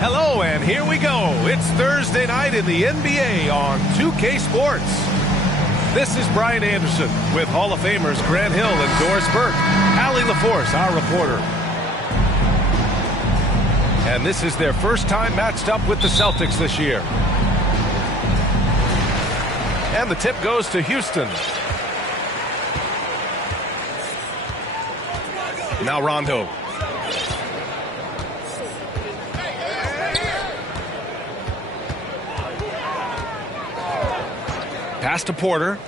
Hello, and here we go. It's Thursday night in the NBA on 2K Sports. This is Brian Anderson with Hall of Famers Grant Hill and Doris Burke. Allie LaForce, our reporter. And this is their first time matched up with the Celtics this year. And the tip goes to Houston. Now Rondo. Pass to Porter.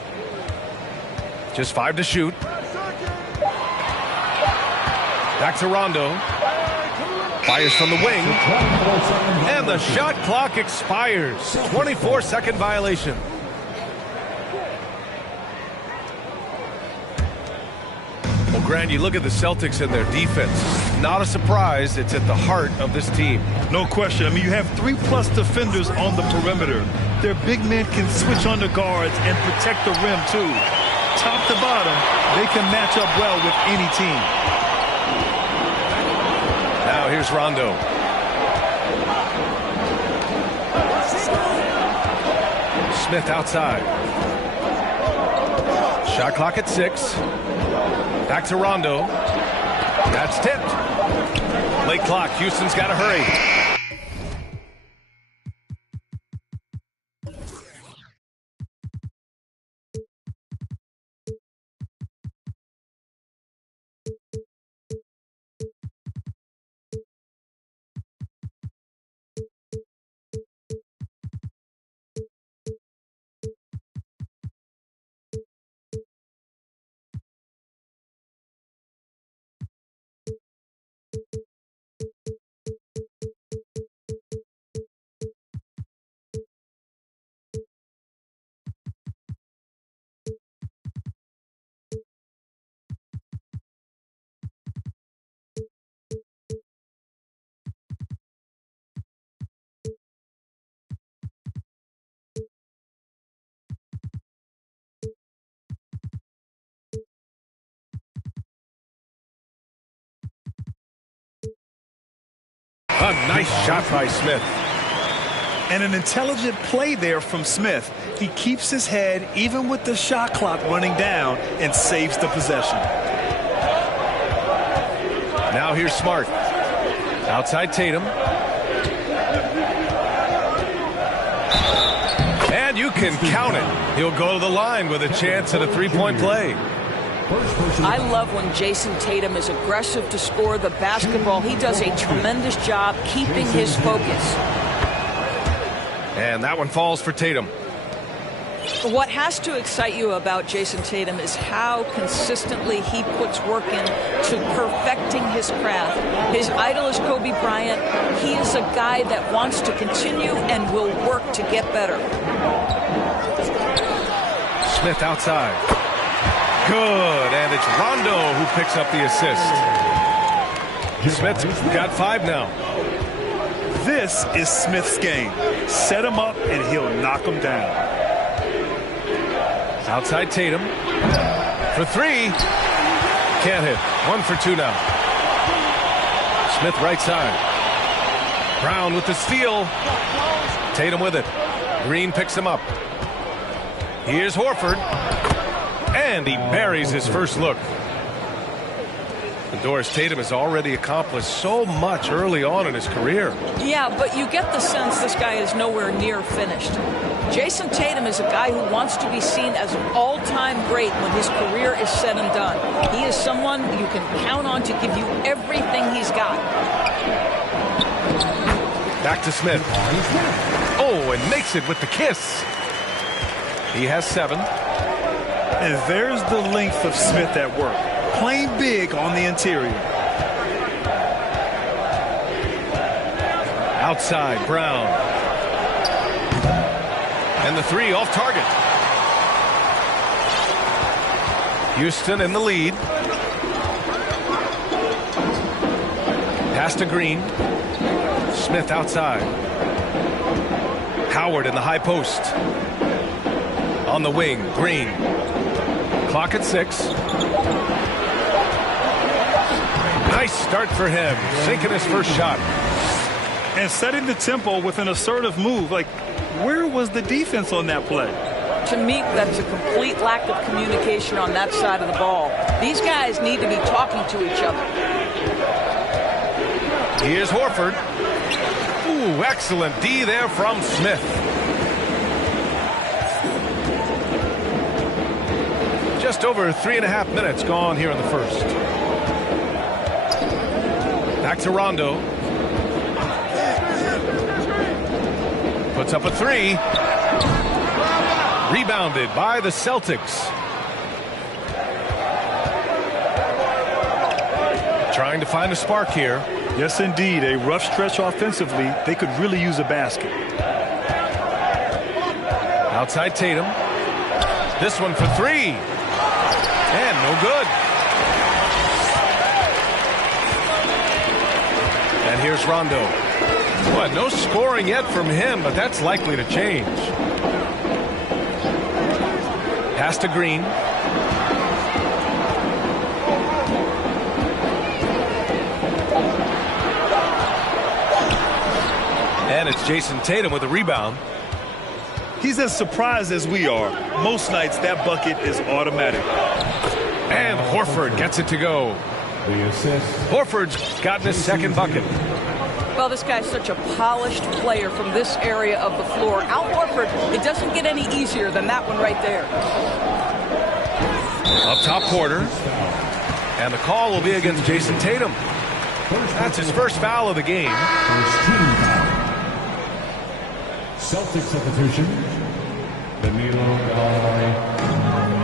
Just 5 to shoot. Back to Rondo. Fires from the wing. And the shot clock expires. 24-second violation. Well, Grant, you look at the Celtics and their defense. Not a surprise. It's at the heart of this team. No question. I mean, you have 3+ defenders on the perimeter. Their big men can switch on the guards and protect the rim, too. Top to bottom, they can match up well with any team. Now here's Rondo. Smith outside. Shot clock at 6. Back to Rondo. That's tipped. Late clock. Houston's got to hurry. A nice shot by Smith. And an intelligent play there from Smith. He keeps his head even with the shot clock running down and saves the possession. Now here's Smart. Outside Tatum. And you can count it. He'll go to the line with a chance at a three-point play. I love when Jason Tatum is aggressive to score the basketball. He does a tremendous job keeping his focus. And that one falls for Tatum. What has to excite you about Jason Tatum is how consistently he puts work in to perfecting his craft. His idol is Kobe Bryant. He is a guy that wants to continue and will work to get better. Smith outside. Good, and it's Rondo who picks up the assist. Smith's got 5 now. This is Smith's game. Set him up, and he'll knock him down. Outside Tatum. For 3. Can't hit. 1 for 2 now. Smith right side. Brown with the steal. Tatum with it. Green picks him up. Here's Horford. And he buries his first look. And Doris, Tatum has already accomplished so much early on in his career. Yeah, but you get the sense this guy is nowhere near finished. Jason Tatum is a guy who wants to be seen as an all-time great when his career is said and done. He is someone you can count on to give you everything he's got. Back to Smith. Oh, and makes it with the kiss. He has 7. And there's the length of Smith at work. Playing big on the interior. Outside, Brown. And the 3 off target. Houston in the lead. Pass to Green. Smith outside. Howard in the high post. On the wing, Green. Clock at 6. Nice start for him, sinking his first shot. And setting the tempo with an assertive move. Like, where was the defense on that play? To me, that's a complete lack of communication on that side of the ball. These guys need to be talking to each other. Here's Horford. Ooh, excellent D there from Smith. Just over 3.5 minutes gone here in the first. Back to Rondo. Puts up a three. Rebounded by the Celtics. Trying to find a spark here. Yes, indeed. A rough stretch offensively. They could really use a basket. Outside Tatum. This one for three. And no good. And here's Rondo. Boy, no scoring yet from him, but that's likely to change. Pass to Green. And it's Jason Tatum with a rebound. He's as surprised as we are. Most nights that bucket is automatic. And Horford gets it to go. Horford's gotten his second bucket. Well, this guy's such a polished player from this area of the floor. Al Horford, it doesn't get any easier than that one right there. Up top quarter. And the call will be against Jason Tatum. That's his first foul of the game. Celtics substitution. Danilo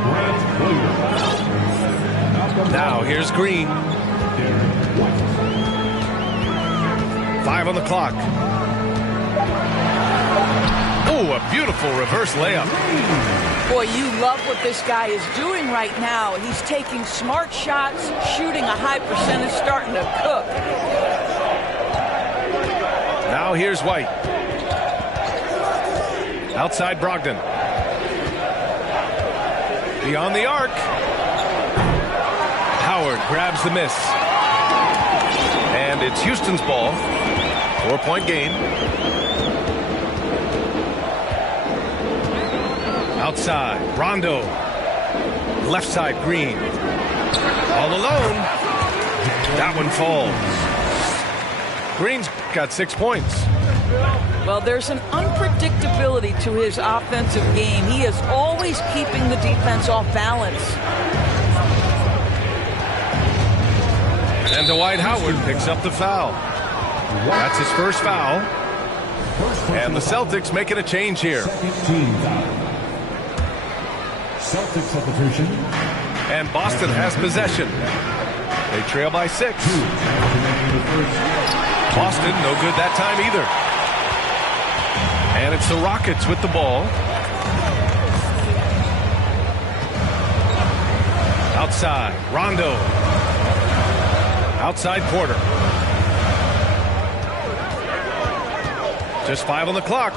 Grant Williams. Now here's Green. 5 on the clock. Oh, a beautiful reverse layup. Boy, you love what this guy is doing right now. He's taking smart shots, shooting a high percentage, starting to cook. Now here's White. Outside Brogdon. Beyond the arc. Howard grabs the miss. And it's Houston's ball. 4-point game. Outside, Rondo. Left side, Green. All alone. That one falls. Green's got 6 points. Well, there's an unpredictability to his offensive game. He is always keeping the defense off balance. And Dwight Howard picks up the foul. That's his first foul. And the Celtics making a change here. Celtics substitution. And Boston has possession. They trail by 6. Boston no good that time either. And it's the Rockets with the ball. Outside, Rondo. Outside Porter. Just 5 on the clock.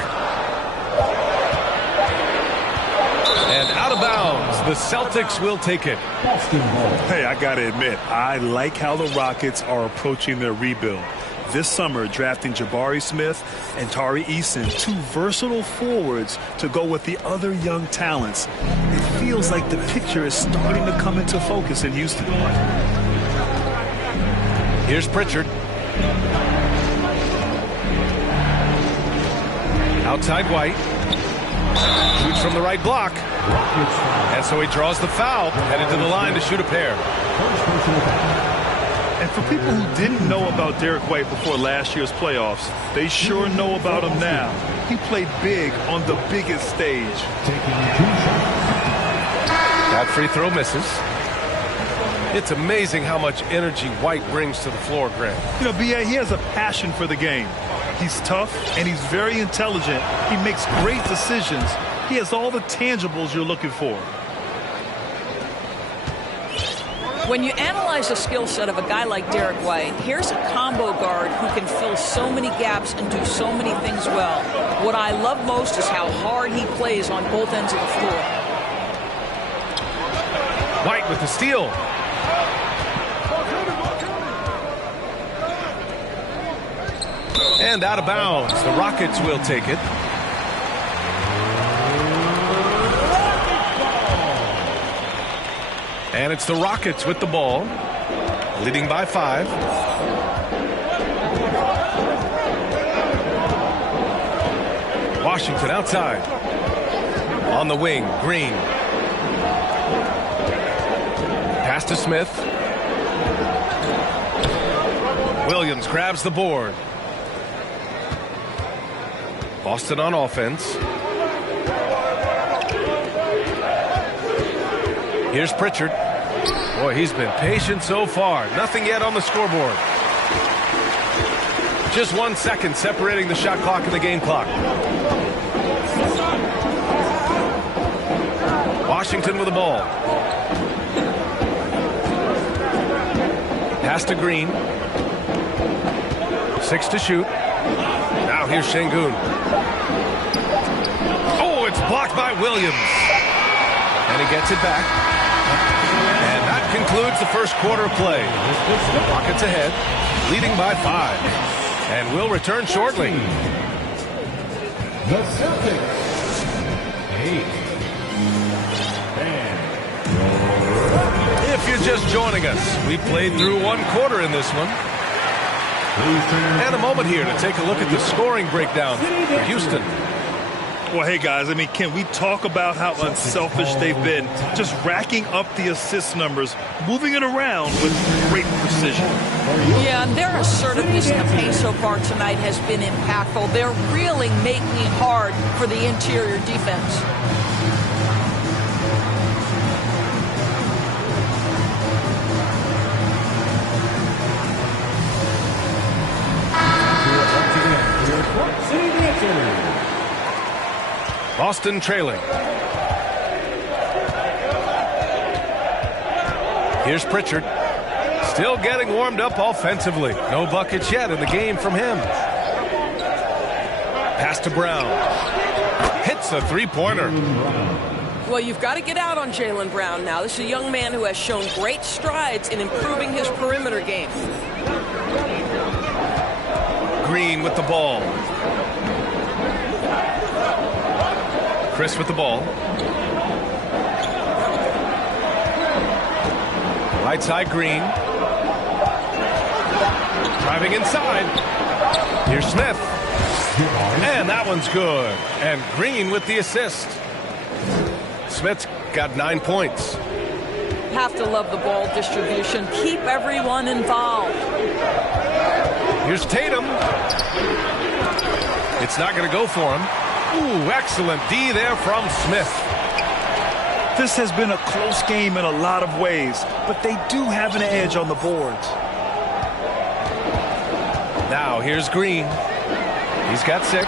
And out of bounds. The Celtics will take it. Hey, I got to admit, I like how the Rockets are approaching their rebuild. This summer, drafting Jabari Smith and Tari Eason, 2 versatile forwards to go with the other young talents. It feels like the picture is starting to come into focus in Houston. Here's Pritchard. Outside White. Shoots from the right block. And so he draws the foul, headed to the line to shoot a pair. And for people who didn't know about Derek White before last year's playoffs, they sure know about him now. He played big on the biggest stage. That free throw misses. It's amazing how much energy White brings to the floor, Grant. You know, B.A., he has a passion for the game. He's tough and he's very intelligent. He makes great decisions. He has all the tangibles you're looking for. When you analyze the skill set of a guy like Derek White, here's a combo guard who can fill so many gaps and do so many things well. What I love most is how hard he plays on both ends of the floor. White with the steal. And out of bounds. The Rockets will take it. And it's the Rockets with the ball, leading by 5. Washington outside. On the wing, Green. Pass to Smith. Williams grabs the board. Boston on offense. Here's Pritchard. Boy, he's been patient so far. Nothing yet on the scoreboard. Just 1 second separating the shot clock and the game clock. Washington with the ball. Pass to Green. 6 to shoot. Now here's Şengün. Oh, it's blocked by Williams. And he gets it back. And that concludes the first quarter of play. Rockets ahead, leading by 5. And we'll return shortly. The Celtics. 8. If you're just joining us, we played through 1 quarter in this one. And a moment here to take a look at the scoring breakdown for Houston. Well, hey, guys, I mean, can we talk about how unselfish they've been? Just racking up the assist numbers, moving it around with great precision. Yeah, and their assertiveness in the paint so far tonight has been impactful. They're really making it hard for the interior defense. Boston trailing. Here's Pritchard. Still getting warmed up offensively. No buckets yet in the game from him. Pass to Brown. Hits a three-pointer. Well, you've got to get out on Jaylen Brown now. This is a young man who has shown great strides in improving his perimeter game. Green with the ball. Chris with the ball. Right side, Green. Driving inside. Here's Smith. And that one's good. And Green with the assist. Smith's got 9 points. Have to love the ball distribution. Keep everyone involved. Here's Tatum. It's not going to go for him. Ooh, excellent D there from Smith. This has been a close game in a lot of ways, but they do have an edge on the boards. Now here's Green. He's got 6.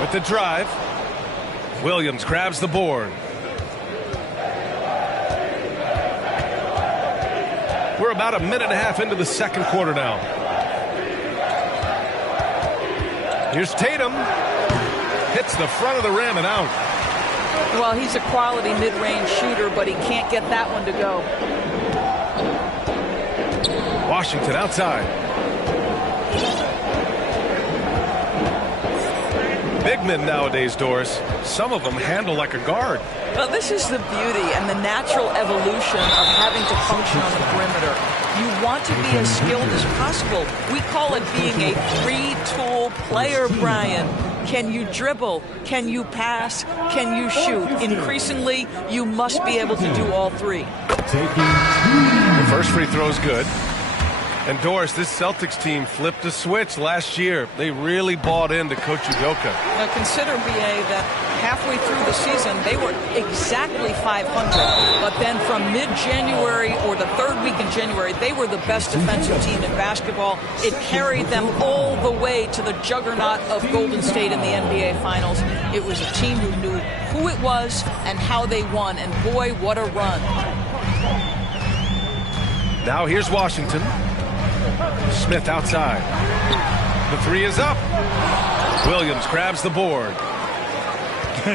With the drive. Williams grabs the board. We're about a minute and a half into the second quarter now. Here's Tatum. Hits the front of the rim and out. Well, he's a quality mid-range shooter, but he can't get that one to go. Washington outside. Big men nowadays, Doris. Some of them handle like a guard. Well, this is the beauty and the natural evolution of having to function on the perimeter. You want to be as skilled as possible. We call it being a three-tool player, Brian. Can you dribble? Can you pass? Can you shoot? Increasingly, you must be able to do all 3. The first free throw is good. And Doris, this Celtics team flipped a switch last year. They really bought into Coach Udoka. Now consider, B.A., that halfway through the season, they were exactly 500. But then from mid-January or the third week in January, they were the best defensive team in basketball. It carried them all the way to the juggernaut of Golden State in the NBA Finals. It was a team who knew who it was and how they won. And boy, what a run. Now here's Washington. Smith outside. The 3 is up. Williams grabs the board.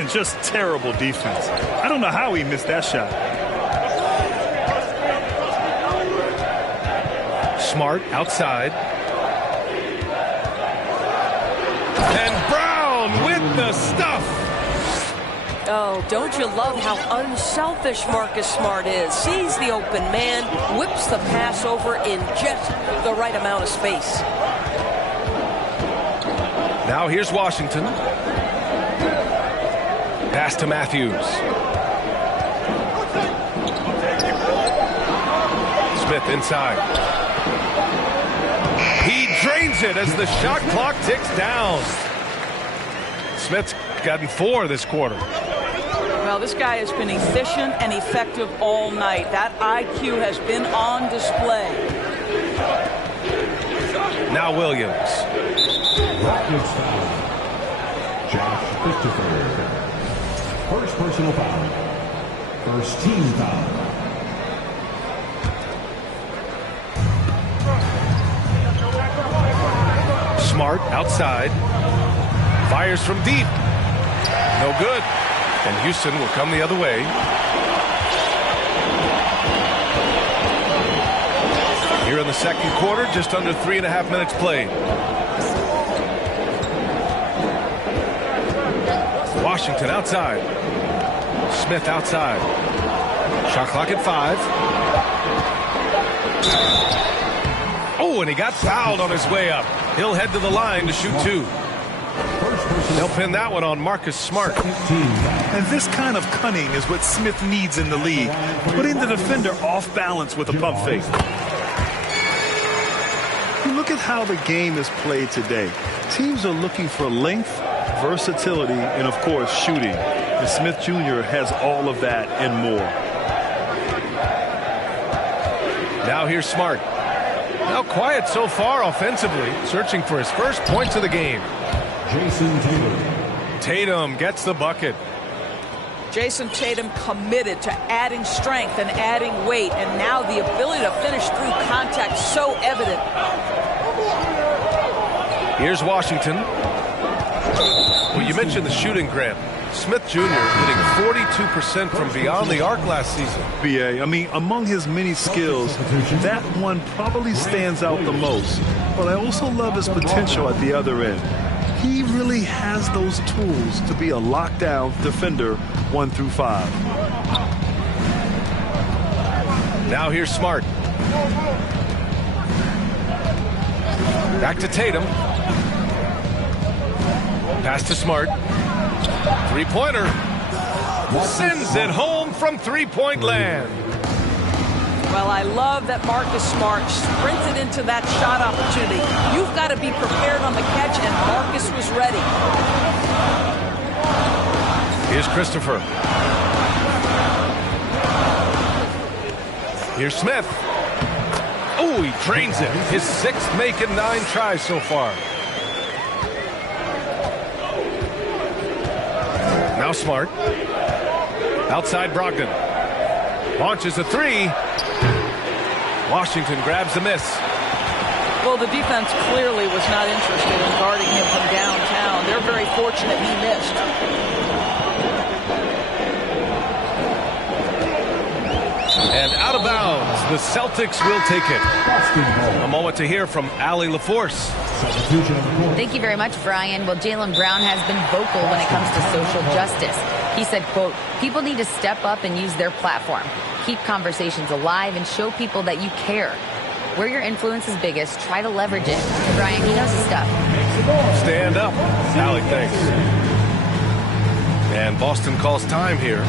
Just terrible defense. I don't know how he missed that shot. Smart outside. the stuff. Oh, don't you love how unselfish Marcus Smart is? Sees the open man, whips the pass over in just the right amount of space. Now here's Washington. Pass to Matthews. Smith inside. He drains it as the shot clock ticks down. Smith's gotten 4 this quarter. Well, this guy has been efficient and effective all night. That IQ has been on display. Now Williams. Rockets foul. Josh Christopher. First personal foul. First team foul. Smart outside. Fires from deep. No good. And Houston will come the other way. Here in the second quarter, just under 3.5 minutes played. Washington outside. Smith outside. Shot clock at 5. Oh, and he got fouled on his way up. He'll head to the line to shoot 2. They'll pin that one on Marcus Smart. And this kind of cunning is what Smith needs in the league, putting the defender off balance with a pump fake. You look at how the game is played today. Teams are looking for length, versatility, and of course shooting. And Smith Jr. has all of that and more. Now here's Smart. Now quiet so far offensively, searching for his first points of the game. Jason Tatum. Tatum gets the bucket. Jason Tatum committed to adding strength and adding weight, and now the ability to finish through contact so evident. Here's Washington. Well, you mentioned the shooting, Grant. Smith Jr. hitting 42% from beyond the arc last season. BA, I mean, among his many skills, that one probably stands out the most. But I also love his potential at the other end. He really has those tools to be a lockdown defender 1 through 5. Now here's Smart. Back to Tatum. Pass to Smart. Three-pointer. Sends it home from three-point land. Well, I love that Marcus Smart sprinted into that shot opportunity. You've got to be prepared on the catch, and Marcus was ready. Here's Christopher. Here's Smith. Oh, he drains it. His 6th make in 9 tries so far. Now Smart. Outside Brogdon. Launches a 3. Washington grabs the miss. Well, the defense clearly was not interested in guarding him from downtown. They're very fortunate he missed. And out of bounds, the Celtics will take it. A moment to hear from Allie LaForce. Thank you very much, Brian. Well, Jaylen Brown has been vocal when it comes to social justice. He said, quote, "People need to step up and use their platform. Keep conversations alive and show people that you care. Where your influence is biggest, try to leverage it." Brian, he knows his stuff. Stand up. Allie, thanks. And Boston calls time here.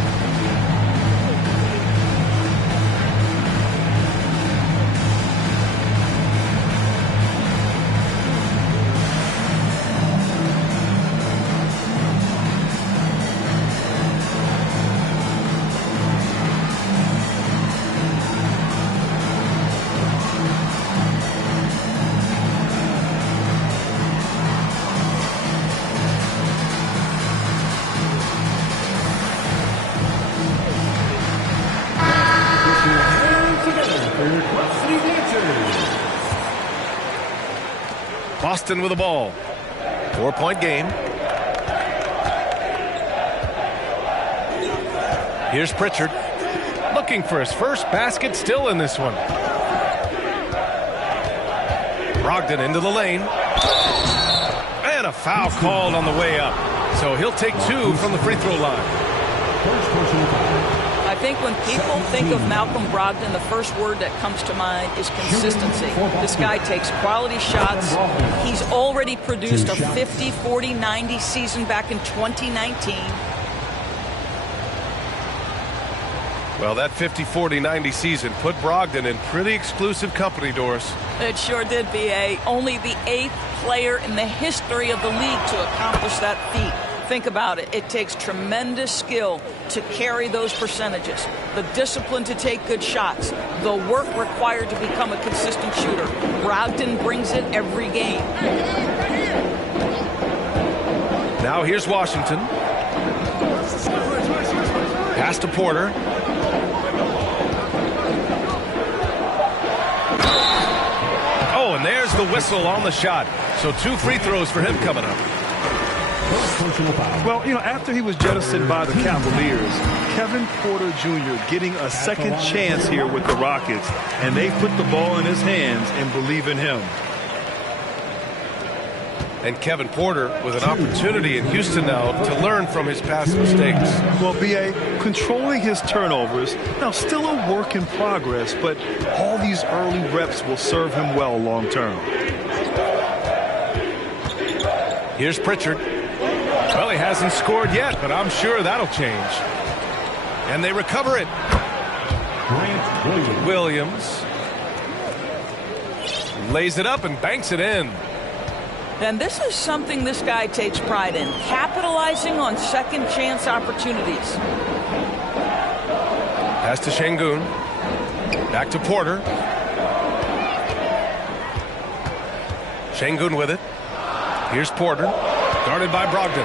Boston with the ball. 4-point game. Here's Pritchard. Looking for his first basket still in this one. Brogdon into the lane. And a foul called on the way up. So he'll take 2 from the free throw line. I think when people think of Malcolm Brogdon, the first word that comes to mind is consistency. This guy takes quality shots. He's already produced a 50, 40, 90 season back in 2019. Well, that 50, 40, 90 season put Brogdon in pretty exclusive company, Doris. It sure did, B.A. Only the 8th player in the history of the league to accomplish that feat. Think about it. It takes tremendous skill to carry those percentages, the discipline to take good shots, the work required to become a consistent shooter. Brogdon brings it every game. Now here's Washington. Pass to Porter. Oh, and there's the whistle on the shot. So 2 free throws for him coming up. Well, after he was jettisoned by the Cavaliers, Kevin Porter Jr. getting a second chance here with the Rockets, and they put the ball in his hands and believe in him. And Kevin Porter with an opportunity in Houston now to learn from his past mistakes. Well, B.A., controlling his turnovers, now still a work in progress, but all these early reps will serve him well long term. Here's Pritchard. Well, he hasn't scored yet, but I'm sure that'll change. And they recover it. Williams lays it up and banks it in. And this is something this guy takes pride in, capitalizing on second chance opportunities. Pass to Şengün. Back to Porter. Şengün with it. Here's Porter, guarded by Brogdon.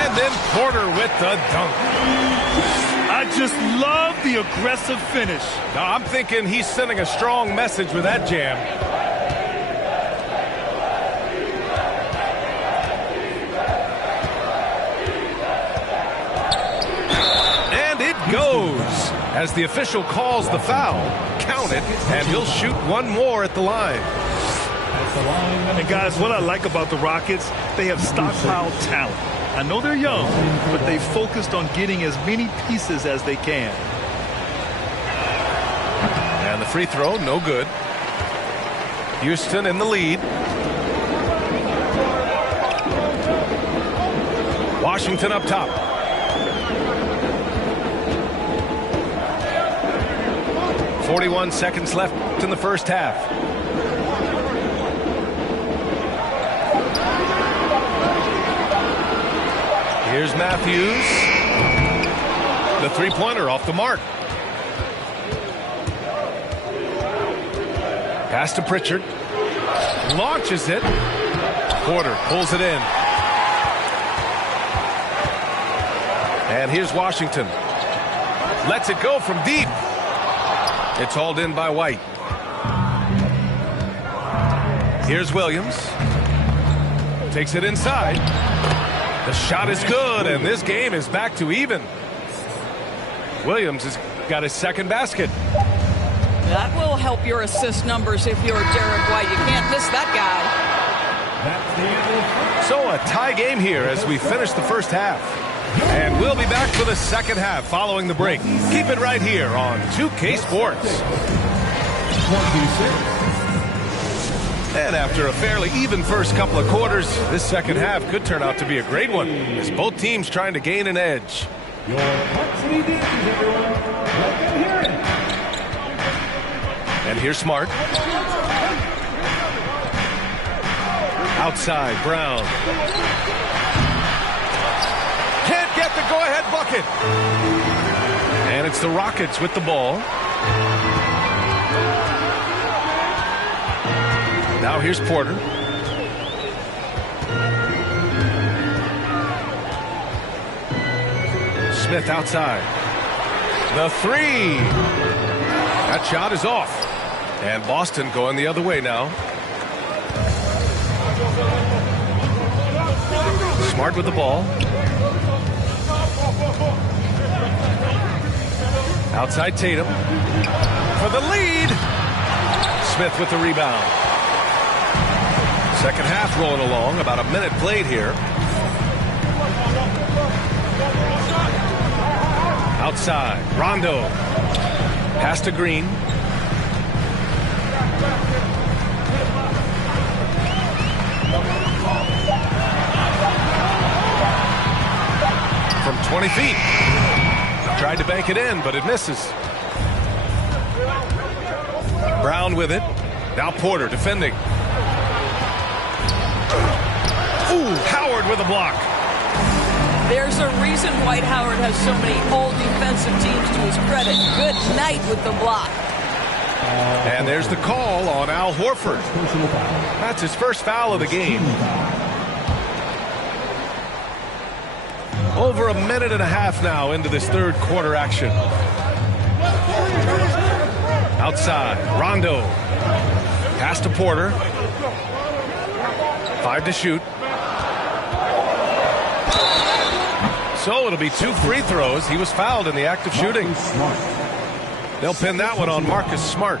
And then Porter with the dunk. I just love the aggressive finish. Now, I'm thinking he's sending a strong message with that jam. And it goes. As the official calls the foul, count it, and he'll shoot one more at the line. And guys, what I like about the Rockets, they have stockpiled talent. I know they're young, but they focused on getting as many pieces as they can. And the free throw, no good. Houston in the lead. Washington up top. .41 seconds left in the first half. Here's Matthews. The three-pointer off the mark. Pass to Pritchard. Launches it. Porter pulls it in. And here's Washington. Lets it go from deep. It's hauled in by White. Here's Williams. Takes it inside. The shot is good, and this game is back to even. Williams has got his second basket. That will help your assist numbers if you're Derek White. You can't miss that guy. So a tie game here as we finish the first half. And we'll be back for the second half following the break. Keep it right here on 2K Sports. And after a fairly even first couple of quarters, this second half could turn out to be a great one as both teams trying to gain an edge. And here's Smart. Outside, Brown. Can't get the go-ahead bucket. And it's the Rockets with the ball. Now here's Porter. Smith outside. The three. That shot is off. And Boston going the other way now. Smart with the ball. Outside Tatum. For the lead. Smith with the rebound. Second half rolling along, about a minute played here. Outside, Rondo. Pass to Green. From 20 feet. Tried to bank it in, but it misses. Brown with it. Now Porter defending. Ooh, Howard with a block. There's a reason Dwight Howard has so many all-defensive teams to his credit. Good night with the block. And there's the call on Al Horford. That's his first foul of the game. Over a minute and a half now into this third quarter action. Outside, Rondo. Pass to Porter. 5 to shoot. So it'll be 2 free throws. He was fouled in the act of shooting. They'll pin that one on Marcus Smart.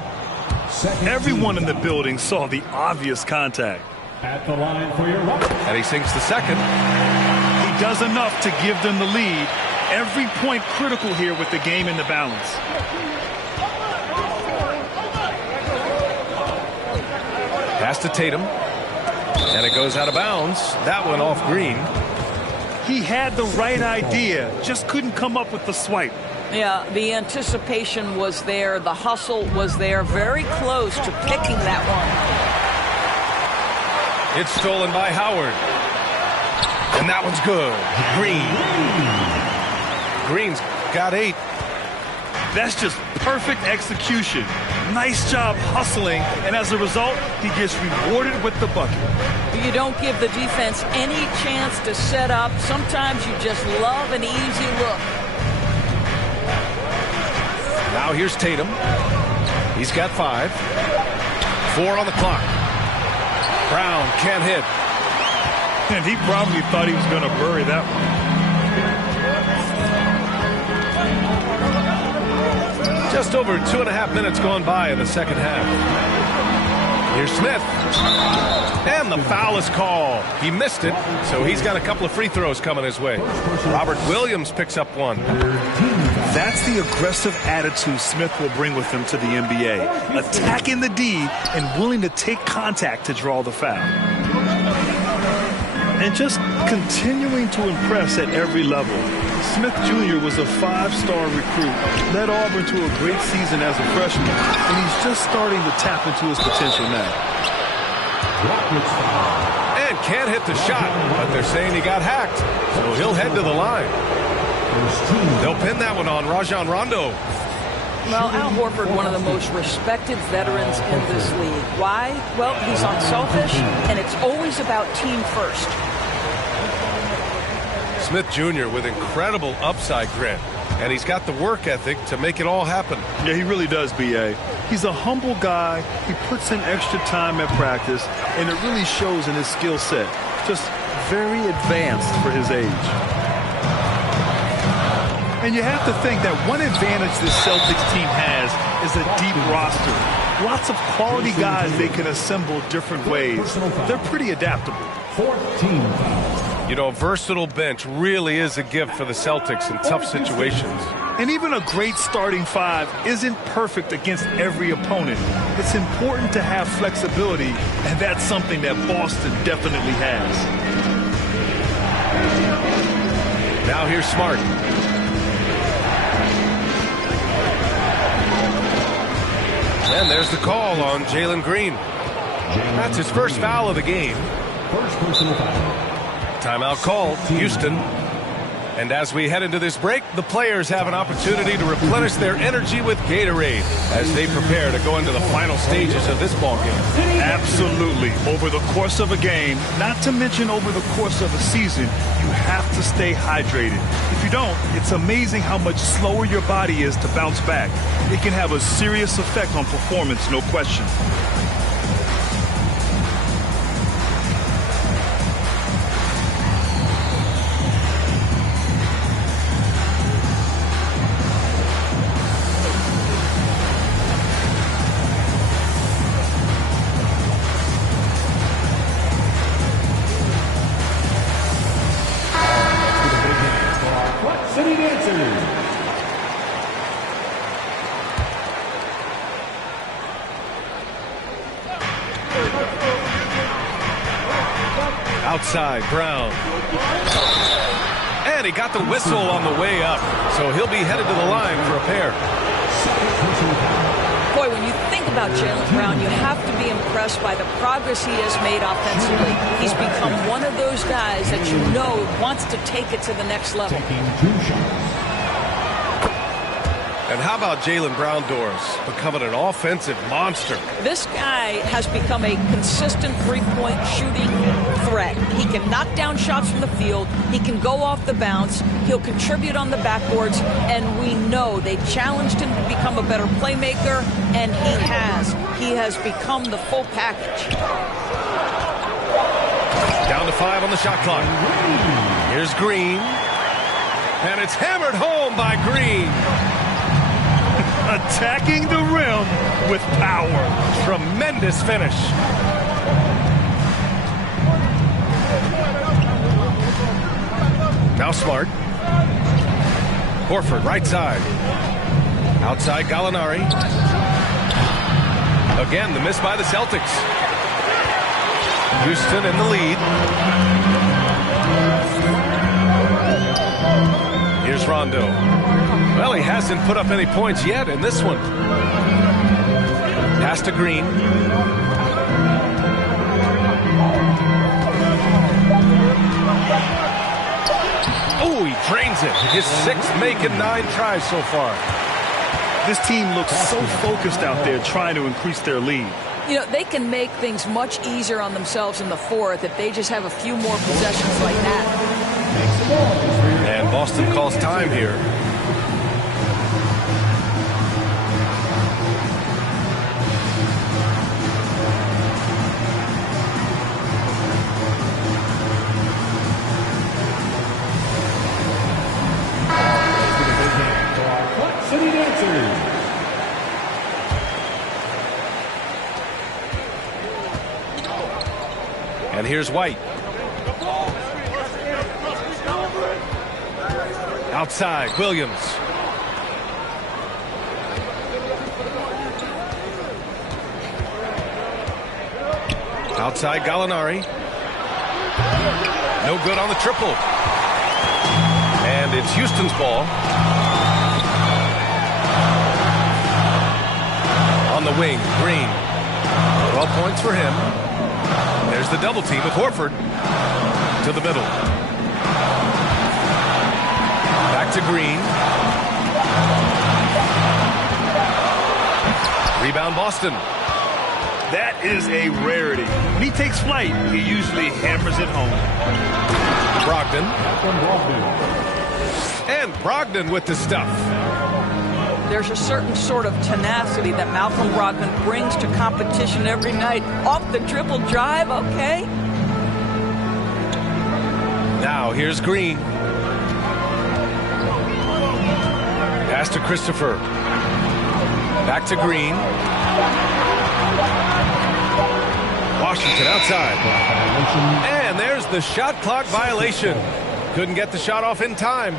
Everyone in the building saw the obvious contact. At the line for your right. And he sinks the second. He does enough to give them the lead. Every point critical here with the game in the balance. Pass to Tatum. And it goes out of bounds. That one off Green. He had the right idea, just couldn't come up with the swipe. Yeah, the anticipation was there. The hustle was there. Very close to picking that one. It's stolen by Howard. And that one's good. Green. Green's got 8. That's just perfect execution. Nice job hustling, and as a result, he gets rewarded with the bucket. You don't give the defense any chance to set up. Sometimes you just love an easy look. Now here's Tatum. He's got 5. 4 on the clock. Brown can't hit. And he probably thought he was going to bury that one. Just over 2.5 minutes gone by in the second half. Here's Smith. And the foul is called. He missed it, so he's got a couple of free throws coming his way. Robert Williams picks up 1. That's the aggressive attitude Smith will bring with him to the NBA. Attacking the D and willing to take contact to draw the foul. And just continuing to impress at every level. Smith Jr. was a 5-star recruit, led Auburn to a great season as a freshman, and he's just starting to tap into his potential now. And can't hit the shot, but they're saying he got hacked, so he'll head to the line. They'll pin that one on Rajon Rondo. Well, Al Horford, one of the most respected veterans in this league. Why? Well, he's unselfish, and it's always about team first. Smith Jr. with incredible upside grit, and he's got the work ethic to make it all happen. Yeah, he really does, B.A. He's a humble guy. He puts in extra time at practice, and it really shows in his skill set. Just very advanced for his age. And you have to think that one advantage this Celtics team has is a deep roster. Lots of quality guys they can assemble different ways. They're pretty adaptable. 14 fouls. You know, a versatile bench really is a gift for the Celtics in tough situations. And even a great starting 5 isn't perfect against every opponent. It's important to have flexibility, and that's something that Boston definitely has. Now here's Smart. And there's the call on Jalen Green. That's his first foul of the game. First personal foul. Timeout called, Houston. And as we head into this break, the players have an opportunity to replenish their energy with Gatorade as they prepare to go into the final stages of this ballgame. Absolutely. Over the course of a game, not to mention over the course of a season, you have to stay hydrated. If you don't, it's amazing how much slower your body is to bounce back. It can have a serious effect on performance, no question. Outside, Brown. And he got the whistle on the way up, so he'll be headed to the line for a pair. Boy, when you think about Jaylen Brown, you have to be impressed by the progress he has made offensively. He's become one of those guys that you know wants to take it to the next level. And how about Jaylen Brown, Doris, becoming an offensive monster? This guy has become a consistent three-point shooting threat. He can knock down shots from the field. He can go off the bounce. He'll contribute on the backboards. And we know they challenged him to become a better playmaker, and he has. He has become the full package. Down to 5 on the shot clock. Here's Green. And it's hammered home by Green. Attacking the rim with power. Tremendous finish. Now Smart. Horford, right side. Outside Gallinari. Again, the miss by the Celtics. Houston in the lead. Here's Rondo. Well, he hasn't put up any points yet in this one. Pass to Green. Oh, he drains it. His 6th make in 9 tries so far. This team looks so focused out there trying to increase their lead. You know, they can make things much easier on themselves in the fourth if they just have a few more possessions like that. And Boston calls time here. And here's White. Outside, Williams. Outside, Gallinari. No good on the triple. And it's Houston's ball. On the wing, Green. 12 points for him. There's the double team with Horford to the middle. Back to Green. Rebound Boston. That is a rarity. When he takes flight, he usually hammers it home. Brogdon. And Brogdon with the stuff. There's a certain sort of tenacity that Malcolm Brogdon brings to competition every night. Off the dribble drive, okay. Now here's Green. Pass to Christopher. Back to Green. Washington outside. And there's the shot clock violation. Couldn't get the shot off in time.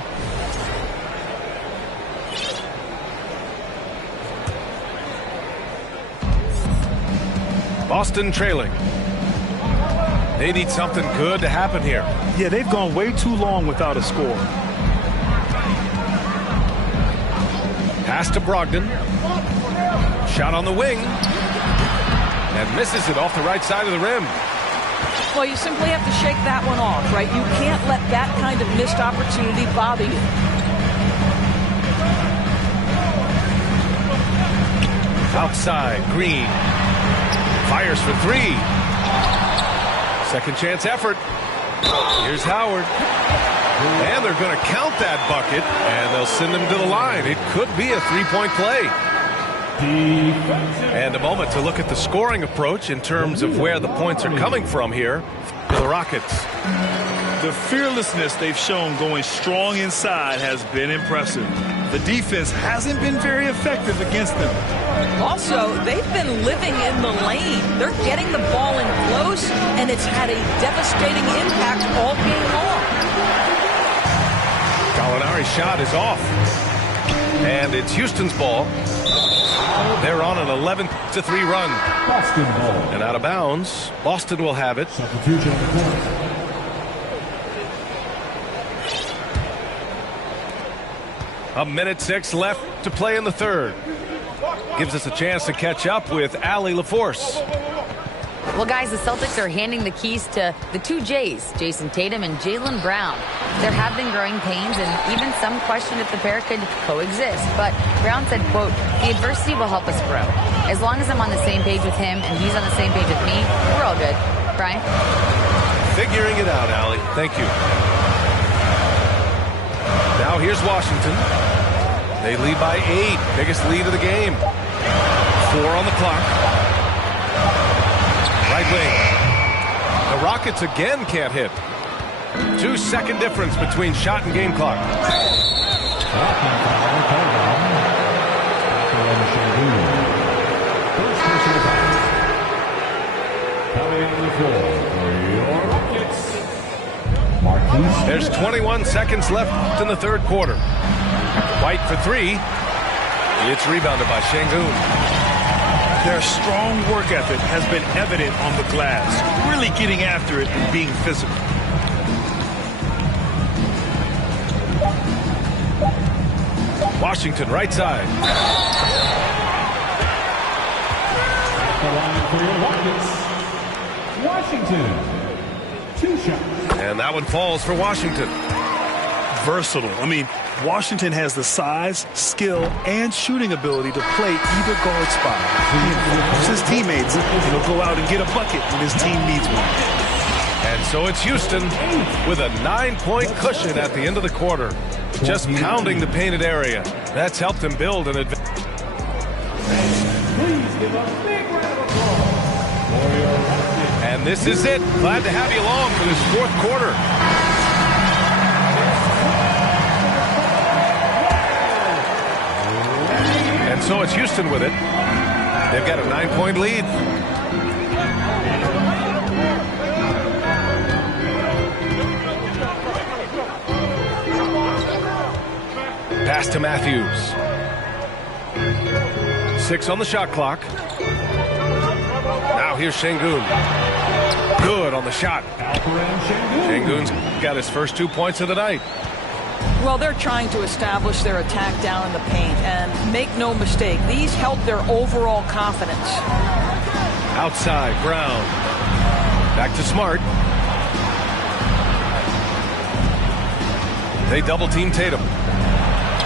Boston trailing. They need something good to happen here. Yeah, they've gone way too long without a score. Pass to Brogdon. Shot on the wing. And misses it off the right side of the rim. Well, you simply have to shake that one off, right? You can't let that kind of missed opportunity bother you. Outside, Green. Fires for 3. Second chance effort. Here's Howard. And they're going to count that bucket, and they'll send him to the line. It could be a 3-point play. And a moment to look at the scoring approach in terms of where the points are coming from here for the Rockets. The fearlessness they've shown going strong inside has been impressive. The defense hasn't been very effective against them. Also, they've been living in the lane. They're getting the ball in close, and it's had a devastating impact all game long. Gallinari's shot is off. And it's Houston's ball. They're on an 11-3 run. Boston ball. And out of bounds, Boston will have it. Substitution on the court. 1:06 left to play in the third. Gives us a chance to catch up with Allie LaForce. Well, guys, the Celtics are handing the keys to the two J's, Jason Tatum and Jaylen Brown. There have been growing pains and even some question if the pair could coexist. But Brown said, quote, "The adversity will help us grow. As long as I'm on the same page with him and he's on the same page with me, we're all good." Brian? Figuring it out, Allie. Thank you. Now here's Washington. They lead by 8. Biggest lead of the game. 4 on the clock. Right wing. The Rockets again can't hit. 2-second difference between shot and game clock. There's 21 seconds left in the third quarter. White for 3. It's rebounded by Şengün. Their strong work ethic has been evident on the glass, really getting after it and being physical. Washington right side. The line for your Rockets, Washington. 2 shots. And that one falls for Washington. Versatile. I mean, Washington has the size, skill, and shooting ability to play either guard spot. He informs his teammates, and he'll go out and get a bucket when his team needs one. And so it's Houston with a 9-point cushion at the end of the quarter. Just pounding the painted area. That's helped them build an advantage. Please give a big round of applause for your Rockets. And this is it. Glad to have you along for this fourth quarter. And so it's Houston with it. They've got a 9-point lead. Pass to Matthews. 6 on the shot clock. Now here's Şengün. Good on the shot. Şengün's got his first 2 points of the night. Well, they're trying to establish their attack down in the paint, and make no mistake, these help their overall confidence. Outside, Brown. Back to Smart. They double-team Tatum.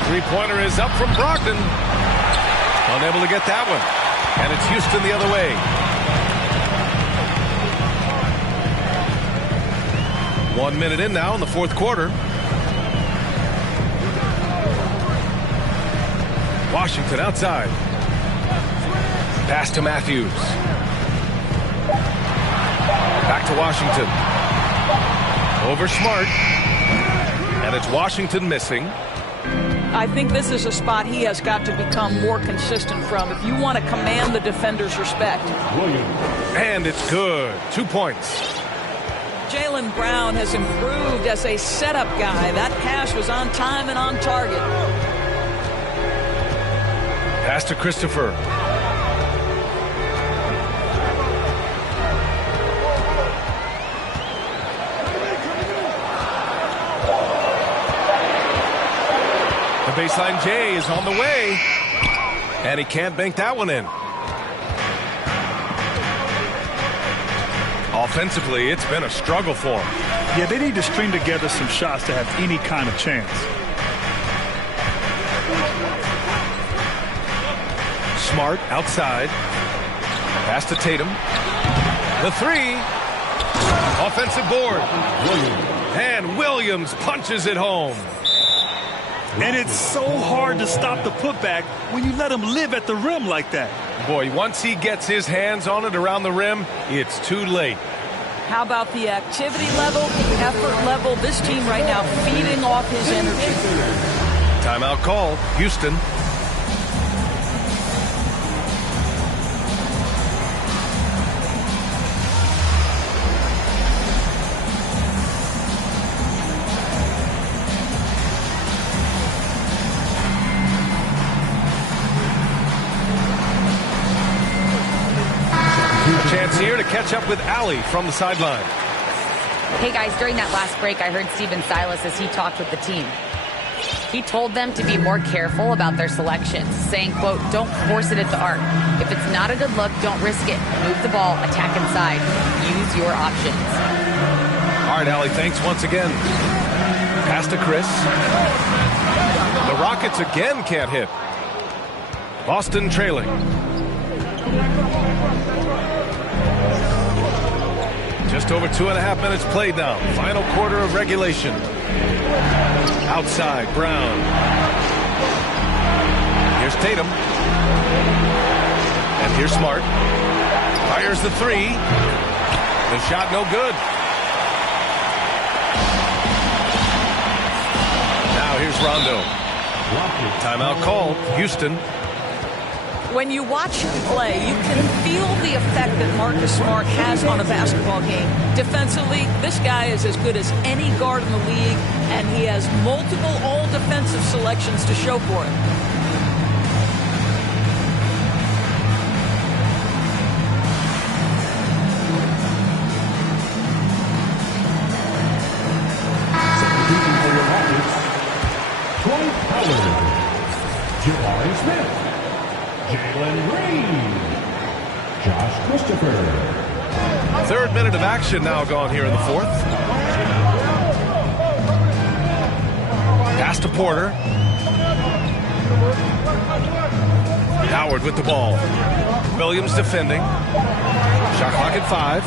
Three-pointer is up from Brogdon. Unable to get that one. And it's Houston the other way. 1 minute in now in the fourth quarter. Washington outside. Pass to Matthews. Back to Washington. Over Smart. And it's Washington missing. I think this is a spot he has got to become more consistent from if you want to command the defender's respect. And it's good. 2 points. Jaylen Brown has improved as a setup guy. That pass was on time and on target. Pass to Christopher. The baseline J is on the way. And he can't bank that one in. Offensively, it's been a struggle for him. Yeah, they need to string together some shots to have any kind of chance. Smart outside. Pass to Tatum. The 3. Offensive board. And Williams punches it home. And it's so hard to stop the putback when you let him live at the rim like that. Boy, once he gets his hands on it around the rim, it's too late. How about the activity level, the effort level? This team right now feeding off his energy. Timeout call. Houston. Chance here to catch up with Allie from the sideline. Hey guys, during that last break, I heard Stephen Silas as he talked with the team. He told them to be more careful about their selections, saying, quote, don't force it at the arc. If it's not a good look, don't risk it. Move the ball, attack inside. Use your options. All right, Allie, thanks once again. Pass to Chris. The Rockets again can't hit. Boston trailing. Just over 2.5 minutes played now. Final quarter of regulation. Outside, Brown. Here's Tatum. And here's Smart. Fires the three. The shot no good. Now here's Rondo. Timeout called. Houston. When you watch him play, you can feel the effect that Marcus Smart has on a basketball game. Defensively, this guy is as good as any guard in the league, and he has multiple all-defensive selections to show for it. Substituting for your Rockets, Dwight Howard, Jabari Smith, Jalen Green, Josh Christopher. Third minute of action now gone here in the fourth. Pass to Porter. Howard with the ball. Williams defending. Shot clock at 5.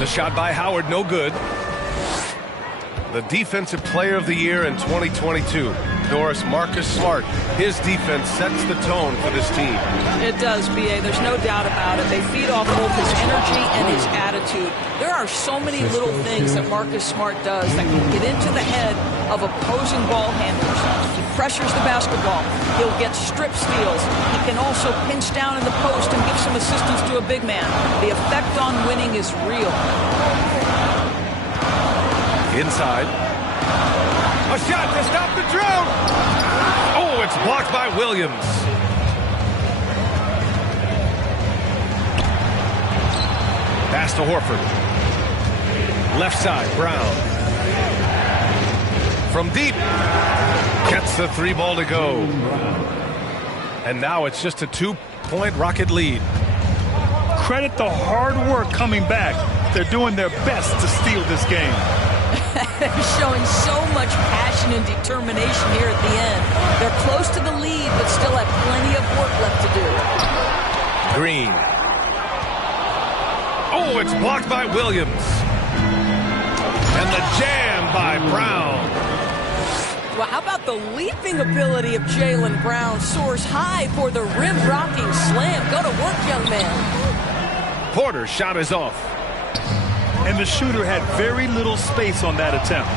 The shot by Howard no good. The defensive player of the year in 2022. Norris, Marcus Smart. His defense sets the tone for this team. It does, B.A. There's no doubt about it. They feed off both his energy and his attitude. There are so many little things that Marcus Smart does that can get into the head of opposing ball handlers. He pressures the basketball. He'll get strip steals. He can also pinch down in the post and give some assistance to a big man. The effect on winning is real. Inside. A shot to stop the drought. Oh, it's blocked by Williams. Pass to Horford. Left side, Brown. From deep. Gets the 3 ball to go. And now it's just a 2-point Rocket lead. Credit the hard work coming back. They're doing their best to steal this game. They're showing so much passion and determination here at the end. They're close to the lead, but still have plenty of work left to do. Green. Oh, it's blocked by Williams. And the jam by Brown. Well, how about the leaping ability of Jalen Brown? Soars high for the rim-rocking slam. Go to work, young man. Porter's shot is off. And the shooter had very little space on that attempt.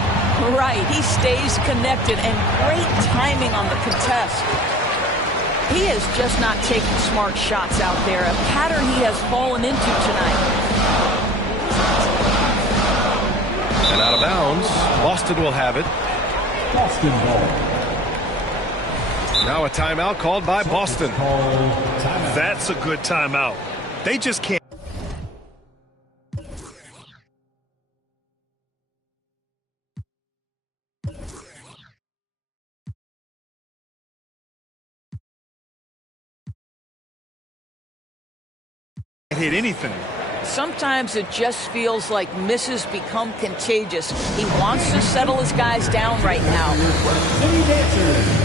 Right, he stays connected and great timing on the contest. He is just not taking smart shots out there, a pattern he has fallen into tonight. And out of bounds, Boston will have it. Boston ball. Now a timeout called by Boston. That's a good timeout. They just can't hit anything. Sometimes it just feels like misses become contagious. He wants to settle his guys down right now. City Dancers.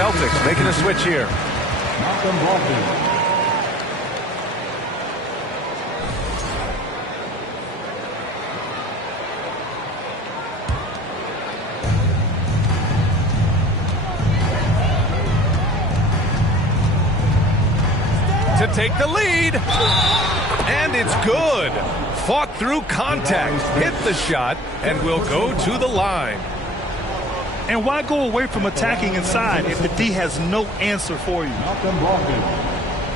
Celtics making a switch here. Malcolm Brogdon. To take the lead. And it's good. Fought through contact, hit the shot, and will go to the line. And why go away from attacking inside if the D has no answer for you?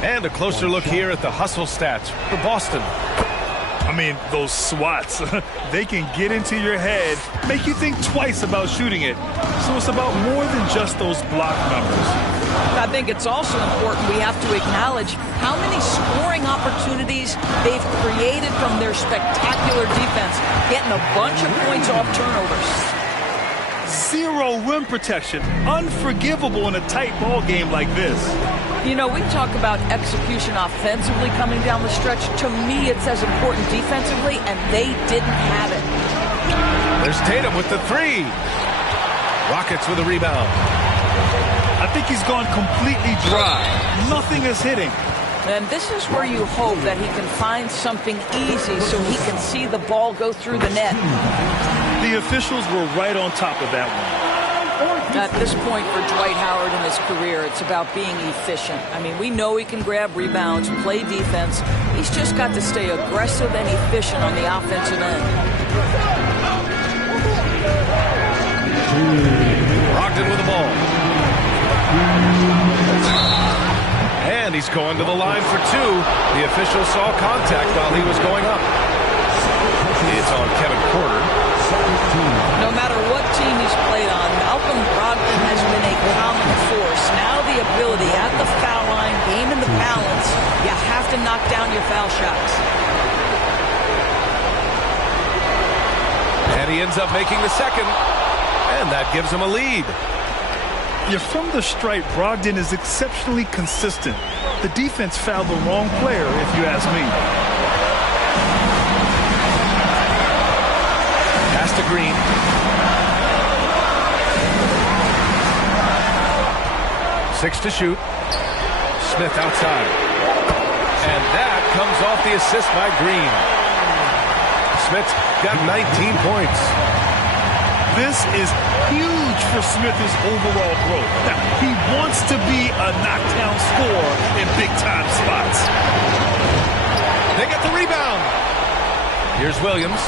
And a closer look here at the hustle stats for Boston. I mean, those swats, they can get into your head, make you think twice about shooting it. So it's about more than just those block numbers. I think it's also important we have to acknowledge how many scoring opportunities they've created from their spectacular defense, getting a bunch of points off turnovers. Zero rim protection, unforgivable in a tight ball game like this. You know, we talk about execution offensively coming down the stretch. To me, it's as important defensively, and they didn't have it. There's Tatum with the three. Rockets with a rebound. I think he's gone completely dry. Nothing is hitting. And this is where you hope that he can find something easy so he can see the ball go through the net. The officials were right on top of that one. At this point for Dwight Howard in his career, it's about being efficient. I mean, we know he can grab rebounds, play defense. He's just got to stay aggressive and efficient on the offensive end. Brogdon with the ball. And he's going to the line for two. The official saw contact while he was going up. It's on Kevin Porter. No matter what team he's played on, Malcolm Brogdon has been a common force. Now the ability at the foul line, game in the balance, you have to knock down your foul shots. And he ends up making the second. And that gives him a lead. You're from the stripe. Brogdon is exceptionally consistent. The defense fouled the wrong player, if you ask me. Pass to Green. Six to shoot. Smith outside. And that comes off the assist by Green. Smith's got 19 points. This is huge for Smith's overall growth. Now, he wants to be a knockdown scorer in big-time spots. They get the rebound. Here's Williams.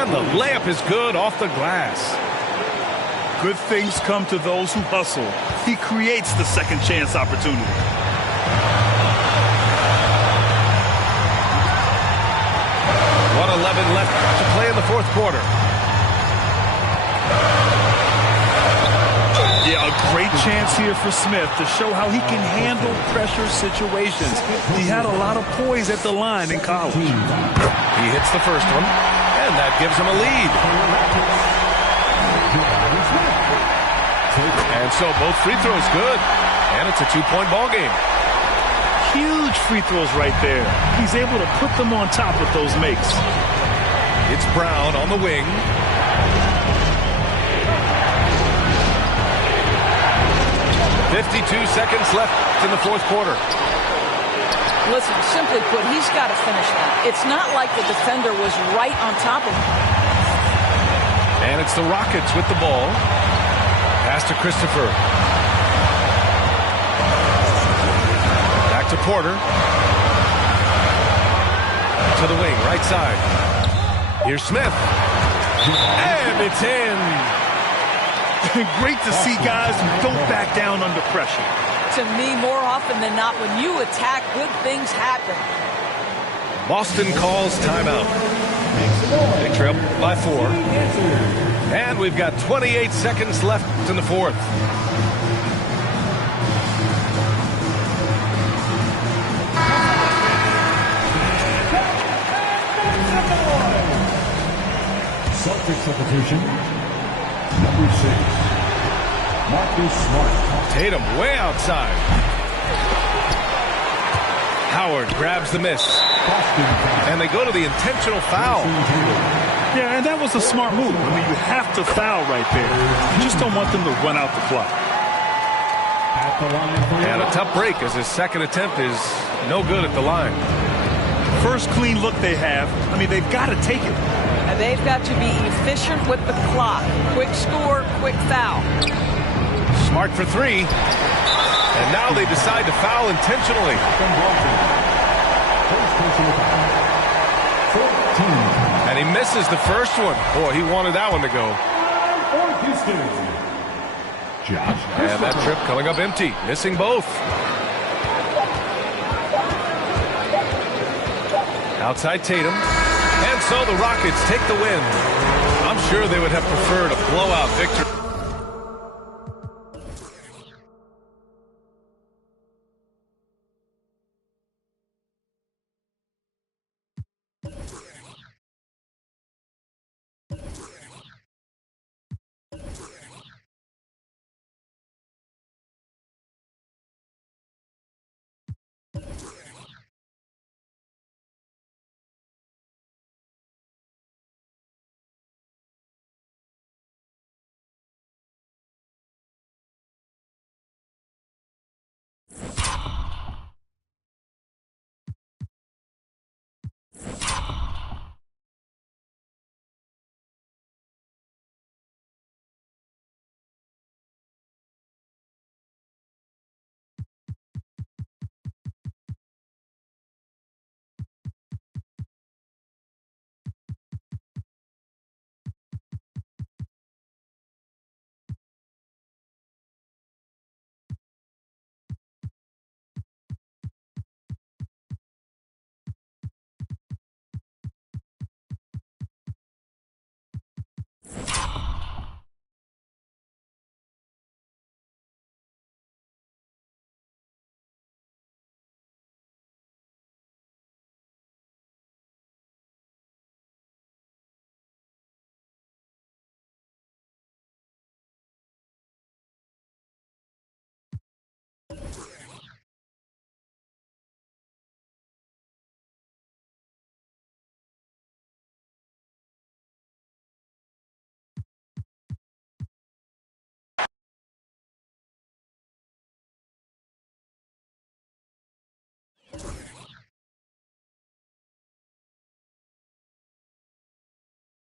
And the layup is good off the glass. Good things come to those who hustle. He creates the second chance opportunity. .11 left to play in the fourth quarter. Yeah, a great chance here for Smith to show how he can handle pressure situations. He had a lot of poise at the line in college. He hits the first one, and that gives him a lead. And so both free throws good, and it's a two-point ball game. Huge free throws right there. He's able to put them on top with those makes. It's Brown on the wing. .52 seconds left in the fourth quarter. Listen, simply put, he's got to finish that. It's not like the defender was right on top of him. And it's the Rockets with the ball. Pass to Christopher. Back to Porter. To the wing, right side. Here's Smith. And it's in. Great to see guys who don't back down under pressure. To me, more often than not, when you attack, good things happen. Boston calls timeout. They trail by 4. And we've got 28 seconds left in the fourth. Celtics substitution. Number 6, Marcus Smart. Tatum way outside. Howard grabs the miss. And they go to the intentional foul. Yeah, and that was a smart move. I mean, you have to foul right there. You just don't want them to run out the clock. And a tough break as his second attempt is no good at the line. First clean look they have. I mean, they've got to take it. And they've got to be efficient with the clock. Quick score, quick foul. Smart for 3. And now they decide to foul intentionally. And he misses the first one. Boy, he wanted that one to go. And that trip coming up empty, missing both. Outside Tatum. And so the Rockets take the win. I'm sure they would have preferred a blowout victory.